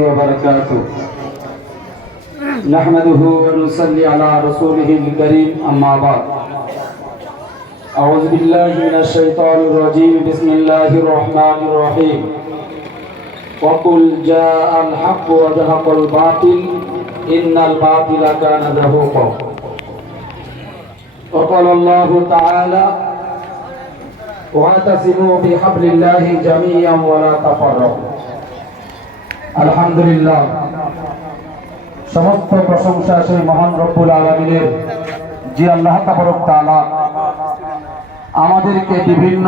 وبركاته نحمده ونصلي على رسوله الكريم أما بعد أعوذ بالله من الشيطان الرجيم بسم الله الرحمن الرحيم وقل جاء الحق وزهق الباطل إن الباطل كان زهوقا وقال الله تعالى واعتصموا بحبل الله جميعا ولا تفرقوا আলহামদুলিল্লাহ সমস্ত প্রশংসা সেই মহান রব্বুল আলামিনের যে আল্লাহ তাবারক তাআলা আমাদেরকে বিভিন্ন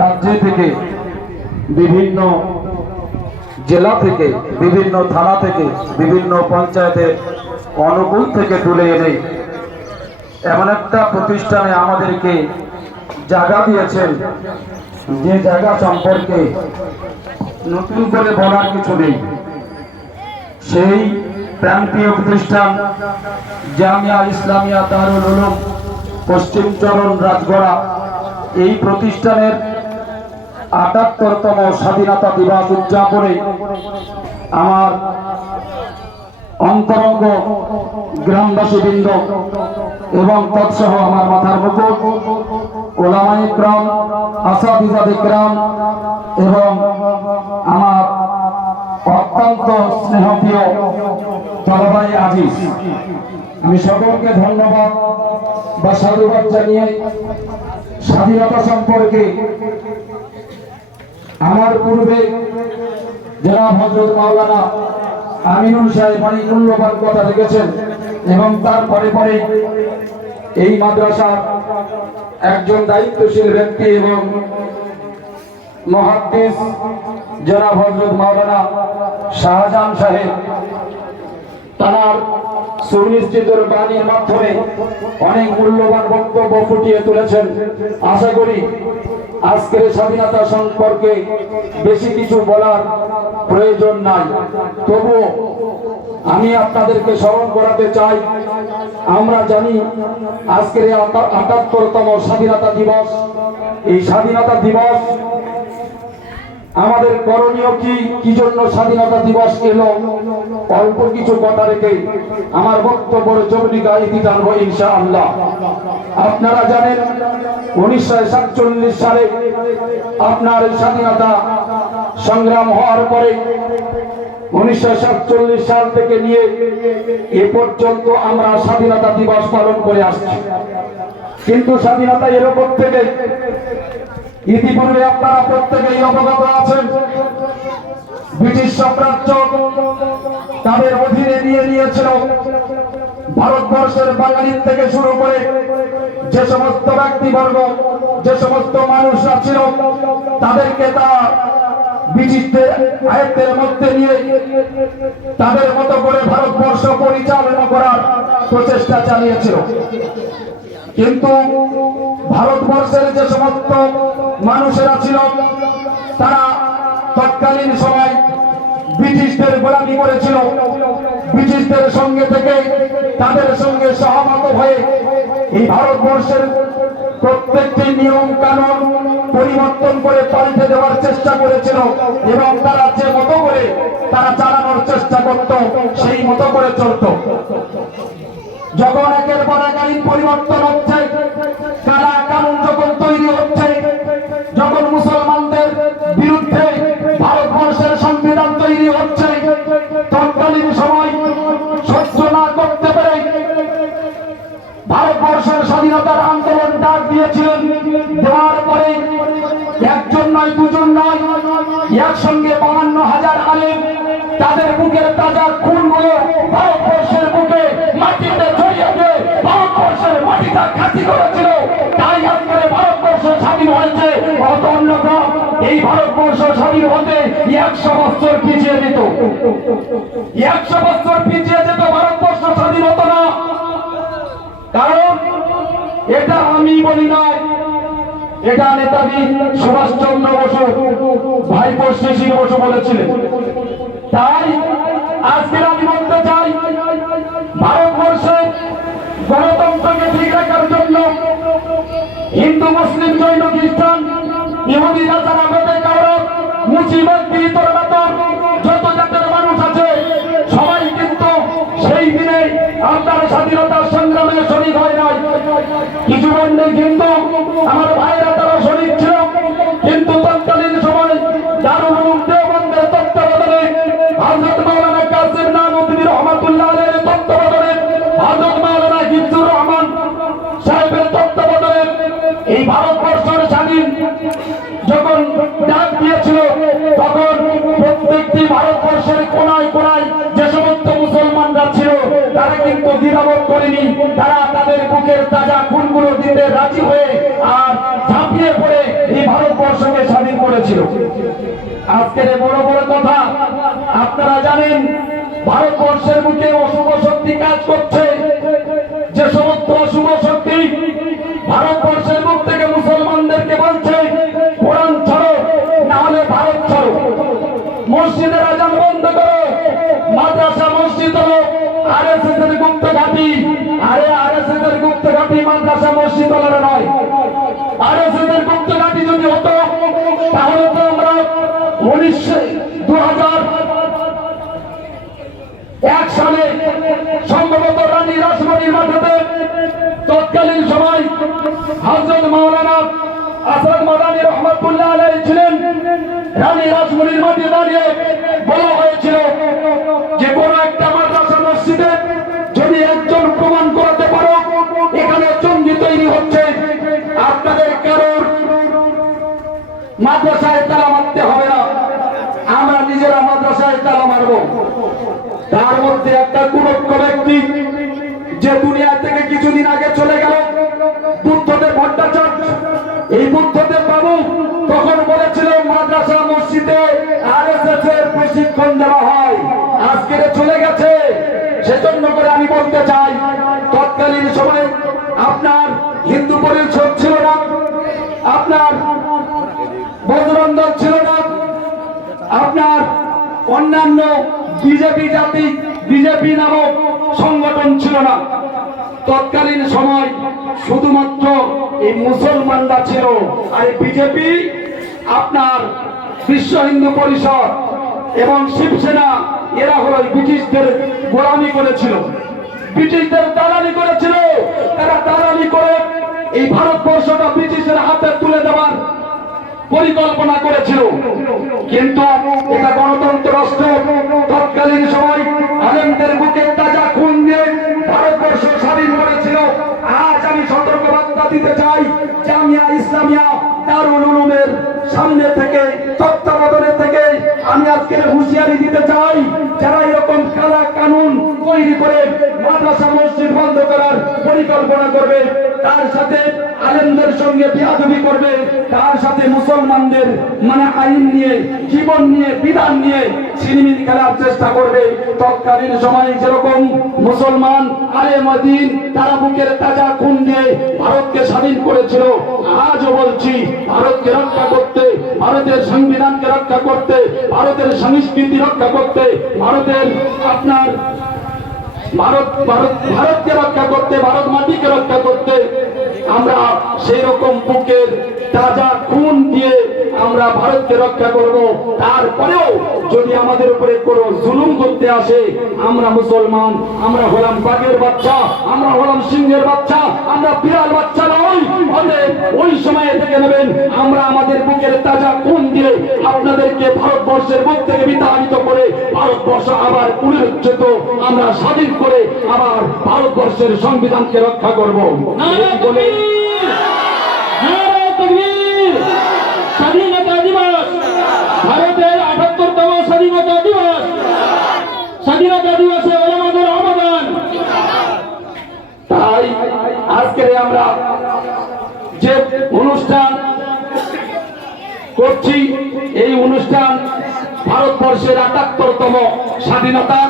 রাজ্য থেকে বিভিন্ন জেলা থেকে বিভিন্ন থানা থেকে বিভিন্ন পঞ্চায়েতের অনুকূল থেকে তুলে এনে এমন একটা প্রতিষ্ঠানে আমাদেরকে জায়গা দিয়েছেন যে জায়গা সম্পর্কে নতুন করে বলার কিছু নেই। সেই প্রান্তীয় প্রতিষ্ঠান জামিয়া ইসলামিয়া দারুল উলুম পশ্চিম চরণ রাজগড়া, এই প্রতিষ্ঠানের ৭৮তম স্বাধীনতা দিবস উদযাপনে আমার অন্তরঙ্গ গ্রামবাসীবৃন্দ এবং তৎসহ আমার মাথার মুকুট ওলামায়ে ইকরাম, আসাতিজায়ে ইকরাম এবং আমার অত্যন্ত স্নেহপ্রিয় তলবাই আজিজ, আমি সকলকে ধন্যবাদ বা সাধুবাদ জানিয়ে স্বাধীনতা সম্পর্কে আমার পূর্বে জনাব হযরত মাওলানা আমিনুল সাহেব অনেক মূল্যবান কথা লিখেছেন এবং তারপরে পরে এই মাদ্রাসার একজন দায়িত্বশীল ব্যক্তি এবং মুহাদ্দিস জনাব হযরত মাওলানা শাহজাহান সাহেব তার সুনিশ্চিত বাণীর মাধ্যমে অনেক মূল্যবান বক্তব্য ফুটিয়ে তুলেছেন। আশা করি আজকের স্বাধীনতা সম্পর্কে বেশি কিছু বলার প্রয়োজন নাই, তবুও আমি আপনাদেরকে স্মরণ করাতে চাই, আমরা জানি আজকের ৭৮তম স্বাধীনতা দিবস। এই স্বাধীনতা দিবস আমাদের করণীয় কি জন্য স্বাধীনতা দিবস এলো, অল্প কিছু কথা রেখে আমার বক্তব্যের জবনিকা ইতি জানবো ইনশাআল্লাহ। আপনারা জানেন ১৯৪৭ সালে আপনার স্বাধীনতা সংগ্রাম হওয়ার পরে ১৯৪৭ সাল থেকে নিয়ে এ পর্যন্ত আমরা স্বাধীনতা দিবস পালন করে আসছি। কিন্তু স্বাধীনতা এরকম থেকে ইতিপূর্বে আপনারা প্রত্যেকেই অবগত আছেন, ব্রিটিশ সাম্রাজ্য তাদের অধীনে নিয়ে নিয়েছিল ভারতবর্ষের বাঙালি থেকে শুরু করে যে সমস্ত ব্যক্তিবর্গ, যে সমস্ত মানুষরা ছিল, তাদেরকে তারা ব্রিটিশদের আয়ত্তের মধ্যে নিয়ে তাদের মতো করে ভারতবর্ষ পরিচালনা করার প্রচেষ্টা চালিয়েছিল। কিন্তু ভারতবর্ষের যে সমস্ত মানুষেরা ছিল, তারা তৎকালীন সময় ব্রিটিশদের গোলামি করেছিল। ব্রিটিশদের সঙ্গে থেকে তাদের সঙ্গে সহমত হয়ে এই ভারতবর্ষের প্রত্যেকটি নিয়ম কানুন পরিবর্তন করে পাল্টে দেওয়ার চেষ্টা করেছিল এবং তারা যে মতো করে তারা চালানোর চেষ্টা করত সেই মতো করে চলত। যখন একের পর এক আইন পরিবর্তন হচ্ছে, কারা কানুন যখন তৈরি হচ্ছে, যখন মুসলমানদের বিরুদ্ধে ভারতবর্ষের সংবিধান তৈরি হচ্ছে, তৎকালীন সময় সহ্য না করতে পেরে ভারতবর্ষের স্বাধীনতার আন্দোলন ডাক দিয়েছিলেন। দেওয়ার পরে একজন নয়, দুজন নয়, একসঙ্গে ৫২,০০০ আলেম তাদের বুকের তাজা খুনগুলো ভারতবর্ষের বুকে মাটিতে ছড়িয়ে দিয়ে ভারতবর্ষের মাটিটা খাঁটি করেছিল। তাই আজকে ভারতবর্ষ স্বাধীন হয়েছে। অন্যথা এই ভারতবর্ষ স্বাধীন হতে ১০০ বছর পিছিয়ে যেত, ১০০ বছর পিছিয়ে যেত, ভারতবর্ষ স্বাধীন হতো না। কারণ এটা আমি বলি নাই, এটা নেতাজি সুভাষচন্দ্র বসু ভাইপো শিশির বসু বলেছিলেন। তাই আজকে আমি বলতে চাই, ভারতবর্ষে গণতন্ত্রকে ঠিক রাখার জন্য হিন্দু, মুসলিম, জৈন, খ্রিস্টান, ইহুদিরা যারা বেঁধে কারণ মুসিবত বিতর যত এখন নেই, কিন্তু আমার ভাইরা তারা শরীর ছিল। কিন্তু তৎকালীন সময় দারুল উলুম দেওবন্দের তত্ত্বাবধানে হযরত মাওলানা কাসিম নানুতুবি রহমাতুল্লাহ আলাইহির তত্ত্বাবধানে হযরত মাওলানা হিফজুর রহমান সাহেবের তত্ত্বাবধানে এই ভারতবর্ষের স্বাধীন যখন ডাক দিয়েছিল, তখন প্রত্যেকটি ভারতবর্ষের কোনায় কোনায় যে সমস্ত মুসলমানরা ছিল তারা কিন্তু দ্বিধাবোধ করেনি। তারা তাদের বুকের তাজা খুনগুলো দিতে রাজি হয়ে আর ঝাঁপিয়ে পড়ে এই ভারতবর্ষকে স্বাধীন করেছিল। আজকের বড় বড় কথা আপনারা জানেন, ভারতবর্ষের বুকে অশুভ শক্তি কাজ করছে। যে সমস্ত অশুভ শক্তি ভারতবর্ষের বুক থেকে মুসলমানদেরকে বলছে কোরআন ছাড়ো, না হলে ভারত ছাড়ো, মসজিদের আজান বন্ধ করো, মাদ্রাসা মসজিদ হলো আরএসএস এর গুপ্ত ঘাঁটি। আরে আরএসএস এর গুপ্ত ঘাঁটি মাদ্রাসা মসজিদ হলো নয়। আরএসএস এর গুপ্ত ঘাঁটি যদি হতো তাহলে তো আমরা 2001 সালে সম্ভবত রানী রাসমণির মাঠে তৎকালীন সময় হযরত মাওলানা আসাদ মাদানী রহমাতুল্লাহ আলাইহি ছিলেন। রানী রাসমণির মাঠে দাঁড়িয়ে বলা হয়েছিল যে কোন একটা মাদ্রাসা মসজিদে যদি একজন প্রমাণ করতে পারো এখানে জঙ্গি তৈরি হচ্ছে, আপনাদের কারোর মাদ্রাসায় তালা মারতে হবে না, আমরা নিজেরা মাদ্রাসায় তালা মারব। তার মধ্যে একটা কুরক্ষ ব্যক্তি যে দুনিয়া থেকে কিছুদিন আগে চলে গেল, বুদ্ধদেব ভট্টাচার্য। এই বুদ্ধদেব বাবু তখন বলেছিল মাদ্রাসা মসজিদে আরএসএস এর প্রশিক্ষণ দেওয়া হয়, আজকে চলে গেছে। সেজন্য করে আমি বলতে চাই, তৎকালীন সময় আপনার হিন্দু পরিষদ ছিল না, আপনার বজরং দল ছিল না, আপনার অন্যান্য বিজেপি নামক সংগঠন ছিল না। তৎকালীন সময় শুধুমাত্র এই মুসলমানরা ছিল। আর বিজেপি আপনার বিশ্ব হিন্দু পরিষদ এবং শিবসেনা এরা হলো ব্রিটিশদের গোলামি করেছিল, ব্রিটিশদের দালালি করেছিল। তারা দালালি করে এই ভারতবর্ষটা ব্রিটিশের হাতে তুলে দেওয়ার পরিকল্পনা করেছিল। কিন্তু এটা গণতন্ত্র রাষ্ট্র। তৎকালীন সময় আলেমদের বুকে তাজা খুন দিয়ে ভারতবর্ষ স্বাধীন করেছিল। আজ আমি সতর্কবার্তা দিতে চাই, জামিয়া ইসলামিয়া দারুল উলুমের সামনে থেকে তত্ত্বাবধানে থেকে আমি আজকে হুঁশিয়ারি দিতে চাই, যারা এরকম কালা কানুন তৈরি করে মাদ্রাসা মসজিদ বন্ধ করার পরিকল্পনা করবে, তার সাথে আলেমদের সঙ্গে বিয়াদবি করবে, তার সাথে মুসলমানদের আইন নিয়ে, জীবন নিয়ে, বিধান নিয়ে ছিনিমিনি খেলার চেষ্টা করবে। তৎকালীন সময়ে যেরকম মুসলমান আলেম দ্বীন তারা বুকের তাজা খুন দিয়ে ভারতকে স্বাধীন করেছিল, আজও বলছি ভারতকে রক্ষা করতে, ভারতের সংবিধানকে রক্ষা করতে, ভারতের সংস্কৃতি রক্ষা করতে, ভারতের আপনার ভারতকে রক্ষা করতে, ভারত মাটিকে রক্ষা করতে আমরা সেই রকম বুকের তাজা খুন দিয়ে আমরা ভারতকে রক্ষা করব। তারপরেও যদি আমাদের উপরে কোনো জুলুম করতে আসে, আমরা মুসলমান, আমরা হলাম বাঘের বাচ্চা, আমরা হলাম সিংহের বাচ্চা, আমরা বিড়াল বাচ্চা নই। ওই সময়ে থেকে নেবেন, আমরা আমাদের বুকের তাজা খুন দিয়ে আপনাদেরকে ভারতবর্ষের বুক থেকে বিতাড়িত করে ভারতবর্ষ আবার পুনরুজ্জীবিত আমরা স্বাধীন করে আবার ভারতবর্ষের সংবিধানকে রক্ষা করব। স্বাধীনতা দিবস, ভারতের ৭৮তম স্বাধীনতা দিবস, স্বাধীনতা দিবসে ওলামাদের অবদান। তাই আজকে আমরা যে অনুষ্ঠান করছি, এই অনুষ্ঠান ভারতবর্ষের ৭৮তম স্বাধীনতা,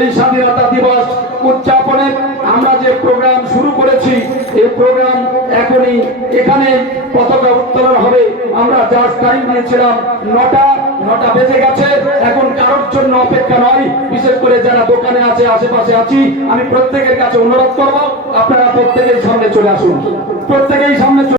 এই স্বাধীনতা দিবস উদযাপনে আমরা যে প্রোগ্রাম শুরু করেছি, এই প্রোগ্রাম এখনই এখানে পতাকা উত্তোলন হবে। আমরা জাস্ট টাইম দিয়েছিলাম ৯টা বেজে গেছে, এখন কারোর জন্য অপেক্ষা নয়। বিশেষ করে যারা দোকানে আছে, আশেপাশে আছি, আমি প্রত্যেকের কাছে অনুরোধ করব আপনারা প্রত্যেকেই সামনে চলে আসুন, প্রত্যেকেই সামনে।